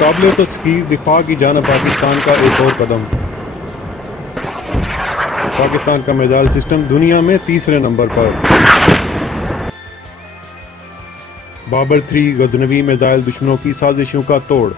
काबिल तस्खीर दिफा की जानिब पाकिस्तान का एक और कदम। पाकिस्तान का मिसाइल सिस्टम दुनिया में तीसरे नंबर पर। बाबर 3 गजनवी मिसाइल दुश्मनों की साजिशों का तोड़।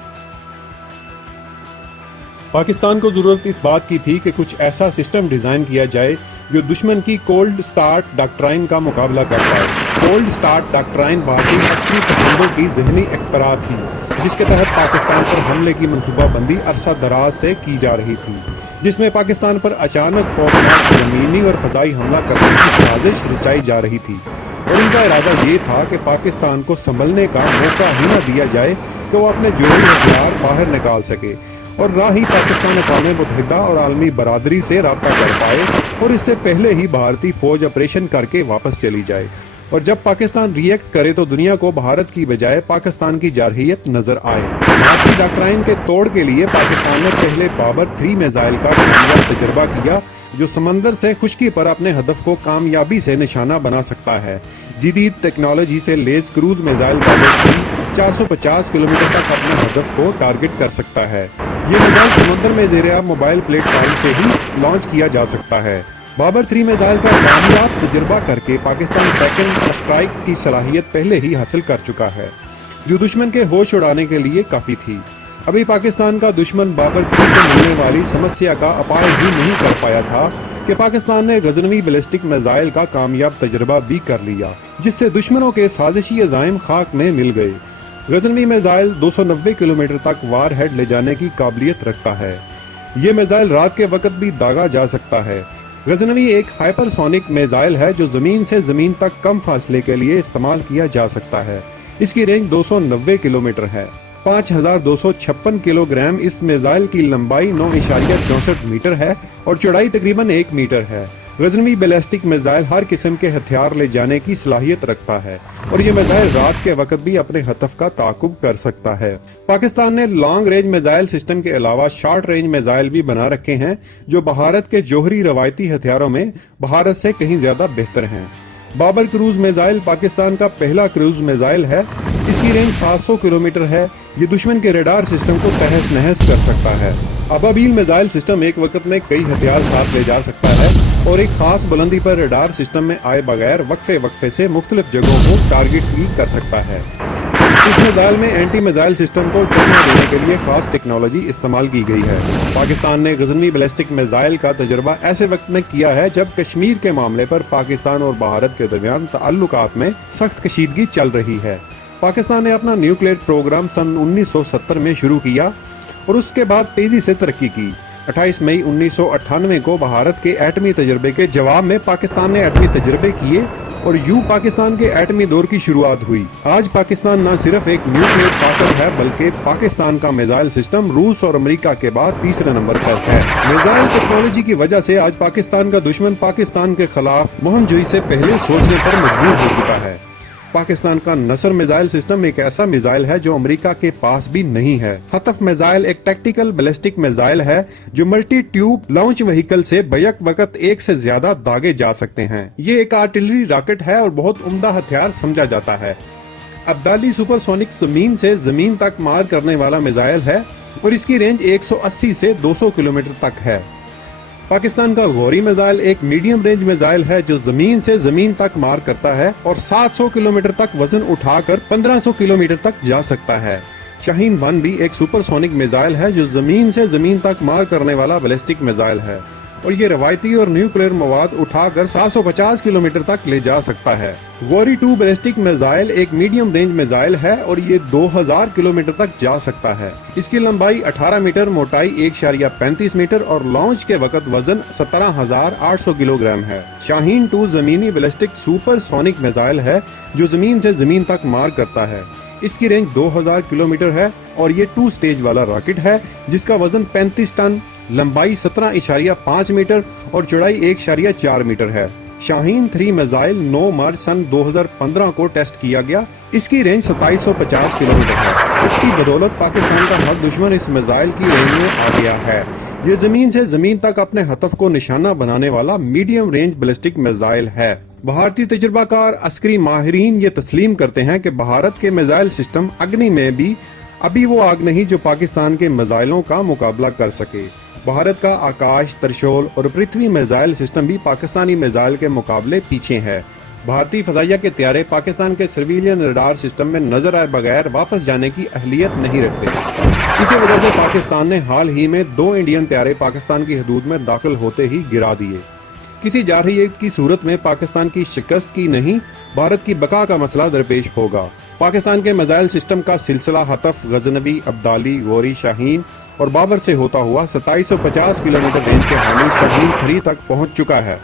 पाकिस्तान को जरूरत इस बात की थी कि कुछ ऐसा सिस्टम डिजाइन किया जाए जो दुश्मन की कोल्ड स्टार्ट डॉक्ट्राइन का मुकाबला कर पाए। कोल्ड स्टार्ट डॉक्ट्राइन भारतीय अस्करी पसंदों की जहनी एक्सपरा थी, जिसके तहत पाकिस्तान पर हमले की मनसूबाबंदी अरसा दराज से की जा रही थी, जिसमें पाकिस्तान पर अचानक खौफनाक जमीनी और फजाई हमला करने की साजिश रचाई जा रही थी। और इनका इरादा ये था कि पाकिस्तान को संभलने का मौका ही न दिया जाए कि वो अपने जोहरी हथियार बाहर निकाल सके, और ना ही पाकिस्तान अक़वाम मुत्तहिदा और आलमी बरादरी से राब्ता कर पाए, और इससे पहले ही भारतीय फौज ऑपरेशन करके वापस चली जाए। और जब पाकिस्तान रिएक्ट करे तो दुनिया को भारत की बजाय पाकिस्तान की जारहियत नजर आए। भारतीय डॉक्ट्राइन के तोड़ के लिए पाकिस्तान ने पहले बाबर 3 मिसाइल का कामयाब तजर्बा किया, जो समंदर से खुश्की पर अपने हदफ को कामयाबी से निशाना बना सकता है। जदीद टेक्नोलॉजी से लेस क्रूज मिसाइल बाबर 3 450 किलोमीटर तक अपने हदफ को टारगेट कर सकता है। ये मिसाइल समुद्र में दरिया मोबाइल प्लेटफॉर्म से ही लॉन्च किया जा सकता है। बाबर 3 मिसाइल का कामयाब तजुर्बा करके पाकिस्तान सेकंड स्ट्राइक की सलाहियत पहले ही हासिल कर चुका है, जो दुश्मन के होश उड़ाने के लिए काफी थी। अभी पाकिस्तान का दुश्मन बाबर 3 से मिलने वाली समस्या का अपार ही नहीं कर पाया था कि पाकिस्तान ने गजनवी बैलिस्टिक मिसाइल का कामयाब तजुर्बा भी कर लिया, जिससे दुश्मनों के साजिशी अज़ाइम खाक में मिल गए। गजनवी मिसाइल 290 किलोमीटर तक वार हेड ले जाने की काबिलियत रखता है। ये मिसाइल रात के वक्त भी दागा जा सकता है। गजनवी एक हाइपरसोनिक मिसाइल है जो जमीन से जमीन तक कम फासले के लिए इस्तेमाल किया जा सकता है। इसकी रेंज 290 किलोमीटर है। 5256 किलोग्राम इस मिसाइल की लंबाई 9.64 मीटर है और चौड़ाई तकरीबन 1 मीटर है। गजनवी बैलिस्टिक मिसाइल हर किस्म के हथियार ले जाने की सलाहियत रखता है और ये मिसाइल रात के वक्त भी अपने हदफ का ताकुब कर सकता है। पाकिस्तान ने लॉन्ग रेंज मिसाइल सिस्टम के अलावा शॉर्ट रेंज मिसाइल भी बना रखे हैं, जो भारत के जोहरी रवायती हथियारों में भारत से कहीं ज्यादा बेहतर हैं। बाबर क्रूज मिसाइल पाकिस्तान का पहला क्रूज मिसाइल है। इसकी रेंज 700 किलोमीटर है। ये दुश्मन के रडार सिस्टम को तहस नहस कर सकता है। अबाबील मिसाइल सिस्टम एक वक्त में कई हथियार साथ ले जा सकता है और एक खास बुलंदी पर रडार सिस्टम में आए बगैर वक्फे से मुख्तलिफ जगहों को टारगेट भी कर सकता है। इस मिसाइल में एंटी मिसाइल सिस्टम को चकमा देने के लिए खास टेक्नोलॉजी इस्तेमाल की गई है। पाकिस्तान ने गजनवी बैलिस्टिक मिसाइल का तजुर्बा ऐसे वक्त में किया है जब कश्मीर के मामले पर पाकिस्तान और भारत के दरमियान ताल्लुकात में सख्त कशीदगी चल रही है। पाकिस्तान ने अपना न्यूक्लियर प्रोग्राम सन 1970 में शुरू किया और उसके बाद तेजी से तरक्की की। 28 मई 1998 को भारत के एटमी तजर्बे के जवाब में पाकिस्तान ने एटमी तजर्बे किए और यूं पाकिस्तान के एटमी दौर की शुरुआत हुई। आज पाकिस्तान न सिर्फ एक न्यूक्लियर ताकत है, बल्कि पाकिस्तान का मिसाइल सिस्टम रूस और अमेरिका के बाद तीसरे नंबर पर है। मिसाइल टेक्नोलॉजी की वजह से आज पाकिस्तान का दुश्मन पाकिस्तान के खिलाफ मोहनजोई से पहले सोचने पर मजबूर हो चुका है। पाकिस्तान का नसर मिसाइल सिस्टम एक ऐसा मिसाइल है जो अमेरिका के पास भी नहीं है। खतफ मिसाइल एक टैक्टिकल बैलिस्टिक मिसाइल है जो मल्टी ट्यूब लॉन्च व्हीकल से बैक वक्त एक से ज्यादा दागे जा सकते हैं। ये एक आर्टिलरी रॉकेट है और बहुत उम्दा हथियार समझा जाता है। अब्दाली सुपरसोनिक जमीन से जमीन तक मार करने वाला मिसाइल है और इसकी रेंज 180 से 200 किलोमीटर तक है। पाकिस्तान का गौरी मिसाइल एक मीडियम रेंज मिसाइल है जो जमीन से जमीन तक मार करता है और 700 किलोमीटर तक वजन उठाकर 1500 किलोमीटर तक जा सकता है। शाहीन 1 भी एक सुपरसोनिक मिसाइल है जो जमीन से जमीन तक मार करने वाला बैलिस्टिक मिसाइल है और ये रवायती और न्यूक्लियर मवाद उठाकर 750 किलोमीटर तक ले जा सकता है। गौरी 2 बैलिस्टिक मिसाइल एक मीडियम रेंज मिसाइल है और ये 2000 किलोमीटर तक जा सकता है। इसकी लंबाई 18 मीटर, मोटाई 1.35 मीटर और लॉन्च के वक्त वजन 17,800 किलोग्राम है। शाहीन 2 जमीनी बैलिस्टिक सुपरसोनिक मिसाइल है जो जमीन से जमीन तक मार करता है। इसकी रेंज 2000 किलोमीटर है और ये 2 स्टेज वाला रॉकेट है जिसका वजन 35 टन, लंबाई 17.5 मीटर और चौड़ाई 1.4 मीटर है। शाहीन 3 मिसाइल 9 मार्च सन 2015 को टेस्ट किया गया। इसकी रेंज 2750 किलोमीटर है। इसकी बदौलत पाकिस्तान का हर दुश्मन इस मिसाइल की रेंज में आ गया है। ये जमीन से जमीन तक अपने हदफ को निशाना बनाने वाला मीडियम रेंज बैलिस्टिक मिसाइल है। भारतीय तजुर्बाकार अस्करी माहिरीन ये तस्लीम करते हैं कि भारत के मिसाइल सिस्टम अग्नि में भी ابھی وہ آگ نہیں جو پاکستان کے میزائلوں کا مقابلہ کر سکے۔ بھارت کا آکاش، ترشول اور پرتھوی میزائل سسٹم بھی پاکستانی میزائل کے مقابلے پیچھے ہے۔ بھارتی فضائیہ کے طیارے پاکستان کے سرویلین ریڈار سسٹم میں نظر آئے بغیر واپس جانے کی اہلیت نہیں رکھتے۔ اسی وجہ سے پاکستان نے حال ہی میں 2 انڈین طیارے پاکستان کی حدود میں داخل ہوتے ہی گرا دیے۔ کسی جارحیت کی صورت میں پاکستان کی شکست کی نہیں، بھارت کی بقا کا مسئلہ درپیش ہوگا۔ پاکستان کے میزائل سسٹم کا سلسلہ حطف، غزنوی، ابدالی، غوری، شاہین اور بابر سے ہوتا ہوا 2750 کلومیٹر رینج کے حامل شاہین 3 تک پہنچ چکا ہے،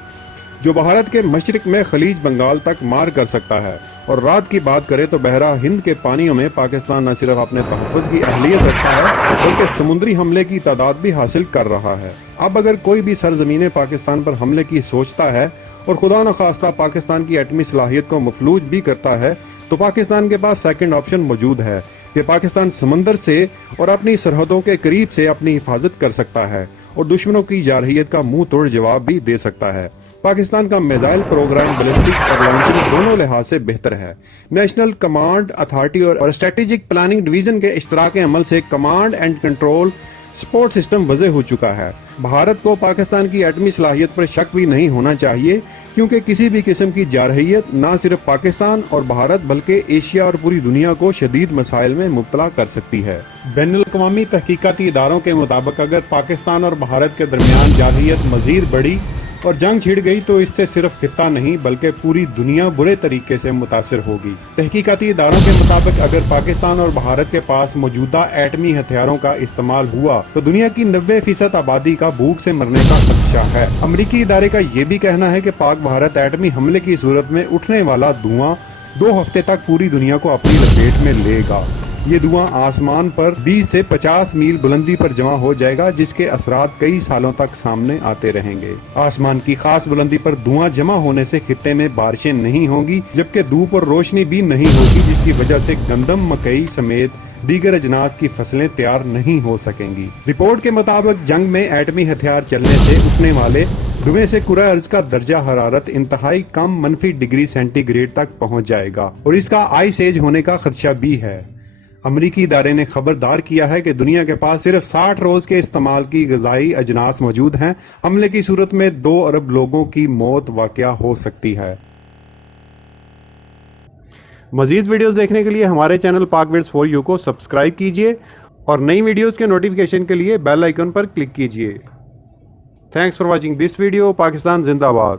جو بھارت کے مشرق میں خلیج بنگال تک مار کر سکتا ہے۔ اور رات کی بات کرے تو بحرہ ہند کے پانیوں میں پاکستان نہ صرف اپنے تحفظ کی اہلیت رکھتا ہے بلکہ سمندری حملے کی تعداد بھی حاصل کر رہا ہے۔ اب اگر کوئی بھی سرزمین پاکستان پر حملے کی سوچتا ہے اور خدا نخواستہ پاکستان کی ایٹمی صلاحیت کو مفلوج بھی کرتا ہے تو پاکستان کے پاس سیکنڈ آپشن موجود ہے کہ پاکستان سمندر سے اور اپنی سرحدوں کے قریب سے اپنی حفاظت کر سکتا ہے اور دشمنوں کی جارحیت کا منہ توڑ جواب بھی دے سکتا ہے۔ پاکستان کا میزائل پروگرام بیلسٹک اور لانچنگ دونوں لحاظ سے بہتر ہے۔ نیشنل کمانڈ اتھارٹی اور اسٹریٹجک پلاننگ ڈویژن کے اشتراک عمل سے command and control support system وضع ہو چکا ہے۔ بھارت کو پاکستان کی ایٹمی صلاحیت پر شک بھی نہیں ہونا چاہیے، کیونکہ کسی بھی قسم کی جارحیت نہ صرف پاکستان اور بھارت بلکہ ایشیا اور پوری دنیا کو شدید مسائل میں مبتلا کر سکتی ہے۔ بین الاقوامی تحقیقاتی اداروں کے مطابق اگر پاکستان اور بھارت کے درمیان جارحیت مزید بڑھی اور جنگ چھڑ گئی تو اس سے صرف خطہ نہیں بلکہ پوری دنیا برے طریقے سے متاثر ہوگی۔ تحقیقاتی اداروں کے مطابق اگر پاکستان اور بھارت کے پاس موجودہ ایٹمی ہتھیاروں کا استعمال ہوا تو دنیا کی 90% آبادی کا بھوک سے مرنے کا خدشہ ہے۔ امریکی ادارے کا یہ بھی کہنا ہے کہ پاک بھارت ایٹمی حملے کی صورت میں اٹھنے والا دھواں 2 ہفتے تک پوری دنیا کو اپنی لپیٹ میں لے گا۔ یہ دھواں آسمان پر 20 سے 50 میل بلندی پر جمع ہو جائے گا، جس کے اثرات کئی سالوں تک سامنے آتے رہیں گے۔ آسمان کی خاص بلندی پر دھواں جمع ہونے سے خطے میں بارشیں نہیں ہوں گی، جبکہ دھوپ اور روشنی بھی نہیں ہوگی، جس کی وجہ سے گندم، مکئی سمیت دیگر اجناس کی فصلیں تیار نہیں ہو سکیں گی۔ رپورٹ کے مطابق جنگ میں ایٹمی ہتھیار چلنے سے اٹھنے والے دھویں سے کرۂ ارض کا درجہ حرارت انتہائی کم -°C تک پہنچ جائے گا اور اس کا آئس ایج ہونے کا خدشہ بھی ہے۔ امریکی ادارے نے خبردار کیا ہے کہ دنیا کے پاس صرف 60 روز کے استعمال کی غذائی اجناس موجود ہیں۔ حملے کی صورت میں 2 ارب لوگوں کی موت واقع ہو سکتی ہے۔ مزید ویڈیوز دیکھنے کے لیے ہمارے چینل پاک ویڈز فار یو کو سبسکرائب کیجئے اور نئی ویڈیوز کے نوٹیفیکیشن کے لیے بیل آئیکن پر کلک کیجئے۔ Thanks for watching this video. Pakistan زندہ باد۔